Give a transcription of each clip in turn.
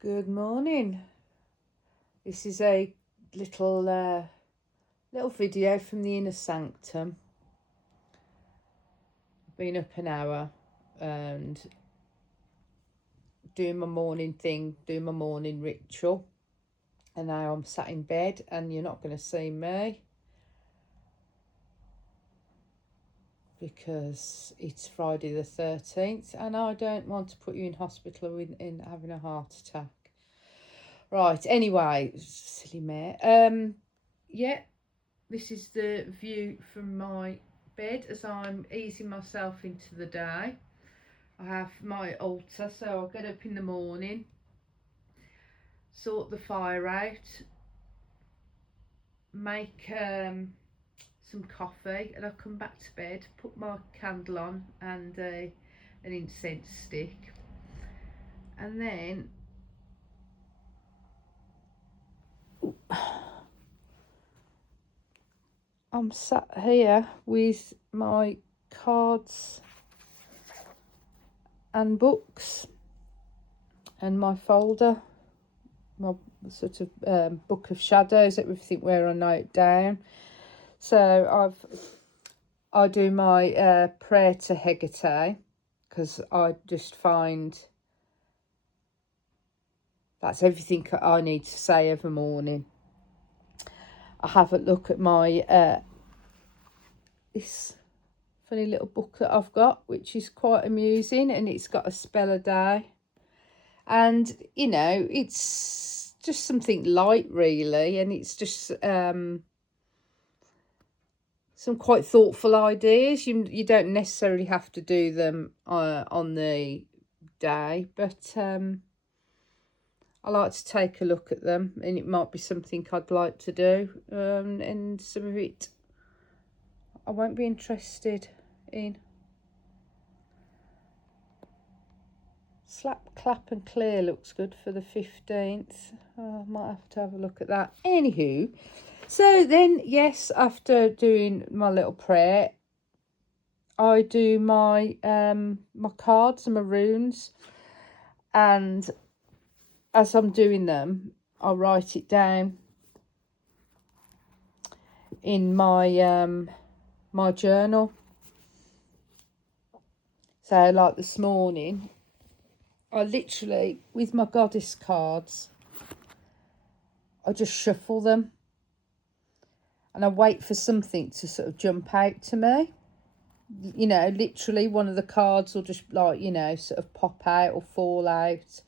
Good morning. This is a little video from the inner sanctum. I've been up an hour and doing my morning thing, doing my morning ritual. And now I'm sat in bed and you're not going to see me because it's Friday the 13th and I don't want to put you in hospital in having a heart attack. Right, anyway, silly mare. Yeah, this is the view from my bed as I'm easing myself into the day. I have my altar, so I'll get up in the morning, sort the fire out, make some coffee, and I'll come back to bed, put my candle on and an incense stick, and then I'm sat here with my cards and books and my folder, my sort of book of shadows, everything where I note down. So I do my prayer to Hecate because I just find that's everything I need to say every morning. I have a look at my this funny little book that I've got, which is quite amusing, and it's got a spell a day. And, you know, it's just something light, really, and it's just some quite thoughtful ideas. You don't necessarily have to do them on the day, but I like to take a look at them, and it might be something I'd like to do, and some of it I won't be interested in. Slap, clap and clear looks good for the 15th. I might have to have a look at that. Anywho, so then, yes, after doing my little prayer, I do my my cards and my runes, and as I'm doing them, I write it down in my my journal. So, like this morning, I literally, with my goddess cards, I just shuffle them and I wait for something to sort of jump out to me. You know, literally one of the cards will just, like, you know, sort of pop out or fall out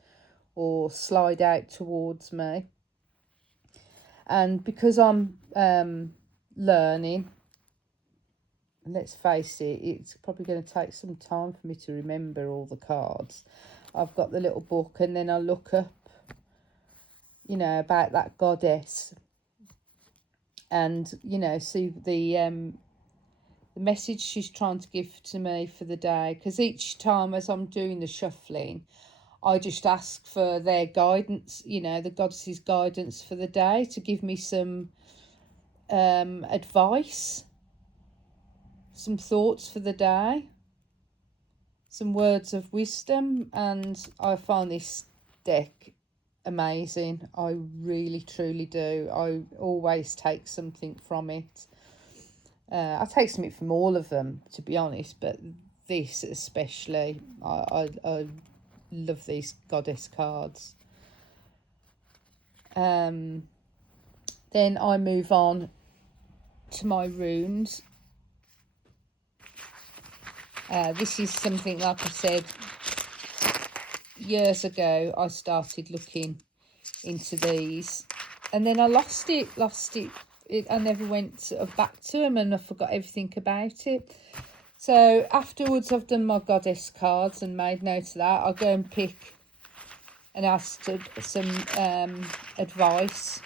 or slide out towards me. And because I'm learning, let's face it, it's probably going to take some time for me to remember all the cards. I've got the little book, and then I look up, you know, about that goddess, and, you know, see the message she's trying to give to me for the day. Because each time as I'm doing the shuffling, I just ask for their guidance, you know, the goddess's guidance for the day, to give me some advice, some thoughts for the day, some words of wisdom. And I find this deck amazing. I really truly do. I always take something from it. I take something from all of them, to be honest, but this especially, I love these goddess cards. Then I move on to my runes. This is something, like I said, years ago I started looking into these, and then I lost it. I never went sort of back to them, and I forgot everything about it. So afterwards, I've done my goddess cards and made note of that. I'll go and pick and ask some advice,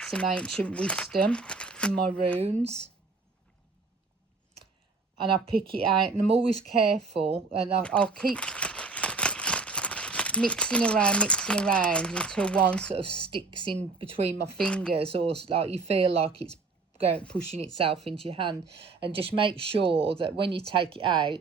some ancient wisdom from my runes, and I'll pick it out. And I'm always careful, and I'll keep mixing around until one sort of sticks in between my fingers, or like you feel like it's pushing itself into your hand. And just make sure that when you take it out,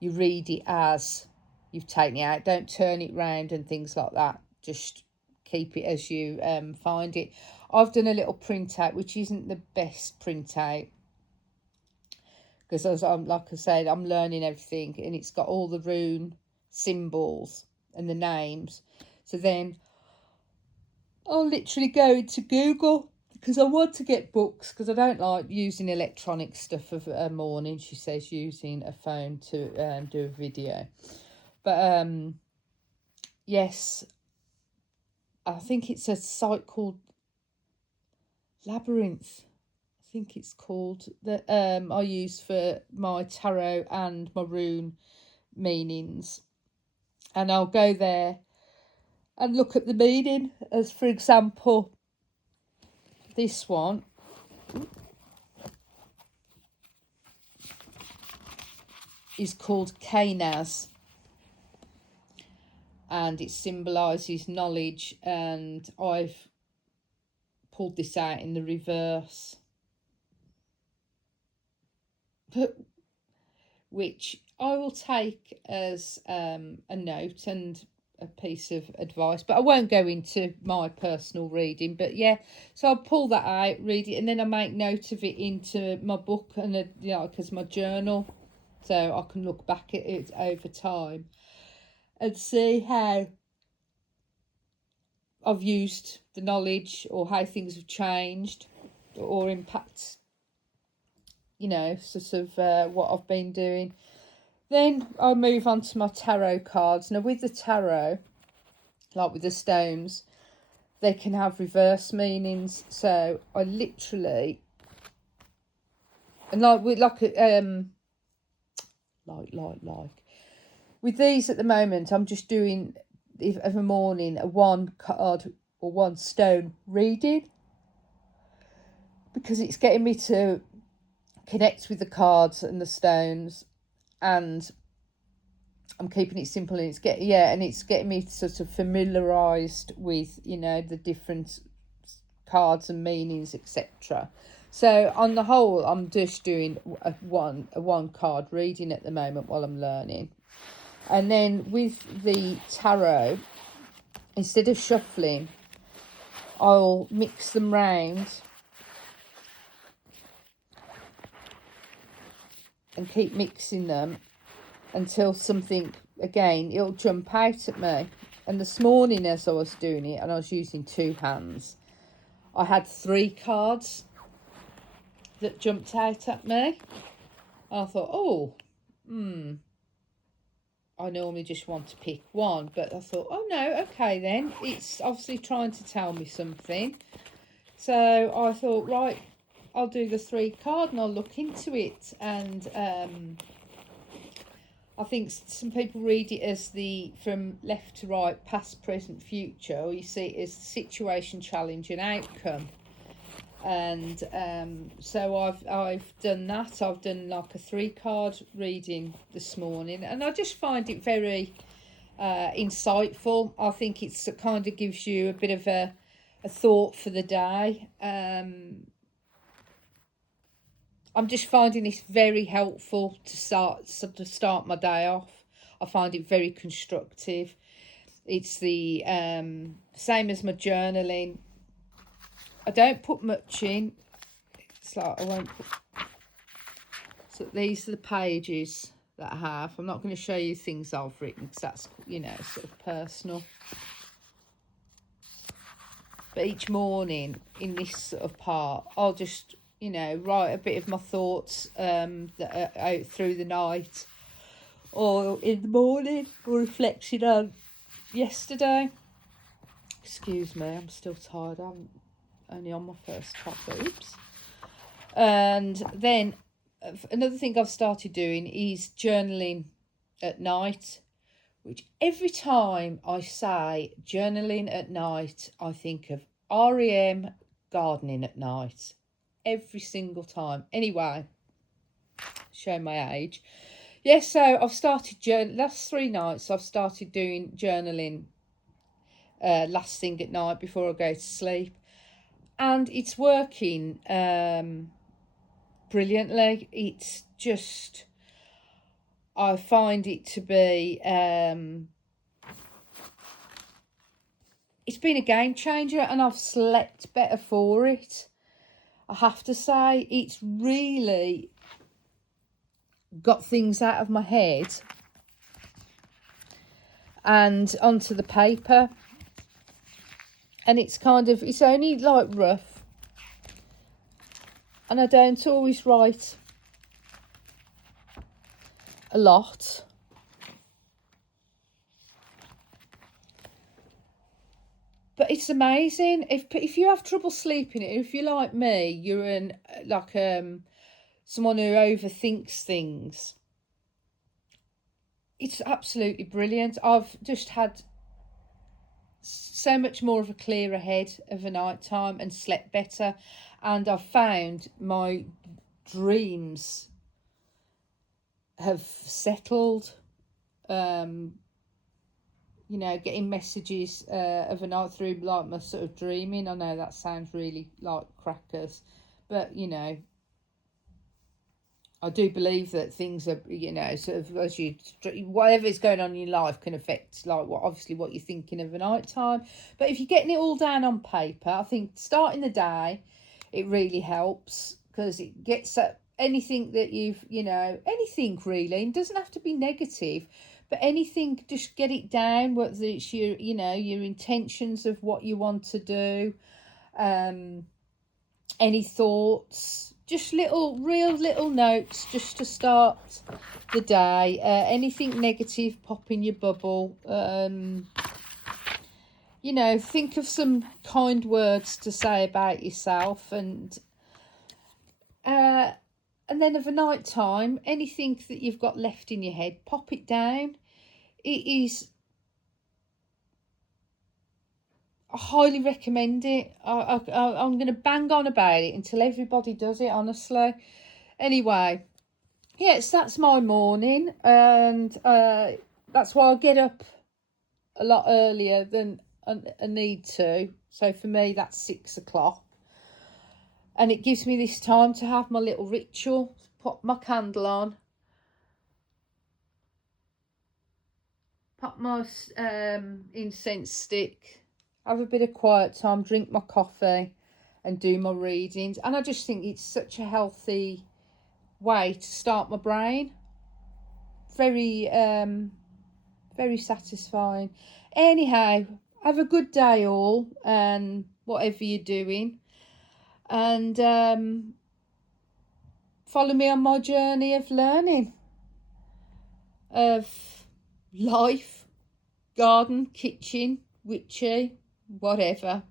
you read it as you've taken it out. Don't turn it round and things like that. just keep it as you find it. I've done a little printout, which isn't the best printout, because I'm, like I said, I'm learning everything, and it's got all the rune symbols and the names. So then I'll literally go into Google, because I want to get books, because I don't like using electronic stuff for a morning. She says using a phone to do a video. But yes, I think it's a site called Labyrinth. I think it's called, that I use for my tarot and my rune meanings. And I'll go there and look at the meaning. As for example, this one is called Kanaz, and it symbolises knowledge, and I've pulled this out in the reverse, which I will take as a note and a piece of advice, but I won't go into my personal reading. But yeah, so I'll pull that out, read it, and then I make note of it into my book, and because my journal, so I can look back at it over time and see how I've used the knowledge, or how things have changed or impact, sort of what I've been doing. Then I'll move on to my tarot cards. Now, with the tarot, like with the stones, they can have reverse meanings. So I literally, and like with these at the moment, I'm just doing, if of a morning, a one card or one stone reading, because it's getting me to connect with the cards and the stones, and I'm keeping it simple, and it's getting me sort of familiarised with the different cards and meanings, etc. So on the whole, I'm just doing a one card reading at the moment while I'm learning. And then with the tarot, instead of shuffling, I'll mix them round and keep mixing them until something, again, it'll jump out at me. And this morning, as I was doing it, and I was using two hands, I had 3 cards that jumped out at me. I thought, I normally just want to pick one, but I thought, oh no, okay then, it's obviously trying to tell me something. So I thought, right, I'll do the 3 card and I'll look into it. And I think some people read it as the from left to right, past, present, future, or you see it as situation, challenge and outcome. And so I've done that. I've done like a 3 card reading this morning, and I just find it very insightful. I think it kind of gives you a bit of a thought for the day. I'm just finding this very helpful to start my day off. I find it very constructive. It's the same as my journaling. I don't put much in. It's like I won't put. So these are the pages that I have. I'm not going to show you things I've written, because that's, sort of personal. But each morning in this sort of part, I'll just, write a bit of my thoughts that are out through the night, or in the morning, or reflecting on yesterday. Excuse me, I'm still tired. I'm only on my first coffee. Oops. And then another thing I've started doing is journaling at night, which every time I say journaling at night, I think of REM gardening at night. Every single time. Anyway, show my age. Yes, so I've started last 3 nights I've started doing journaling last thing at night before I go to sleep. And it's working brilliantly. It's just, I find it to be it's been a game changer, and I've slept better for it. I have to say, it's really got things out of my head and onto the paper. And it's kind of, it's only like rough. And I don't always write a lot. But it's amazing. If you have trouble sleeping, if you're like me, you're someone who overthinks things, it's absolutely brilliant. I've just had so much more of a clearer head of a night time and slept better, and I've found my dreams have settled. You know, getting messages of a night through like my sort of dreaming. I know that sounds really like crackers, but you know, I do believe that things are, you know, sort of as you, whatever's going on in your life can affect like obviously what you're thinking of a night time. But if you're getting it all down on paper, I think starting the day, it really helps, because it gets at anything that you know, anything really, and doesn't have to be negative, but anything, just get it down, whether it's your, you know, your intentions of what you want to do, any thoughts, just real little notes just to start the day. Anything negative, pop in your bubble. You know, think of some kind words to say about yourself, and then of a night time, anything that you've got left in your head, pop it down. It is, I highly recommend it. I'm going to bang on about it until everybody does it, honestly. Anyway, yes, that's my morning, and that's why I get up a lot earlier than I need to. So for me, that's 6 o'clock. And it gives me this time to have my little ritual, put my candle on, pop my incense stick, have a bit of quiet time, drink my coffee and do my readings. And I just think it's such a healthy way to start my brain. Very very satisfying. Anyhow, have a good day all, and whatever you're doing, and follow me on my journey of learning, of life, garden, kitchen, witchy, whatever.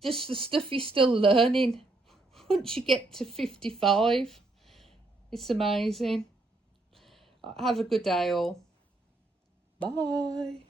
Just the stuff you're still learning once you get to 55. It's amazing. Have a good day all. Bye.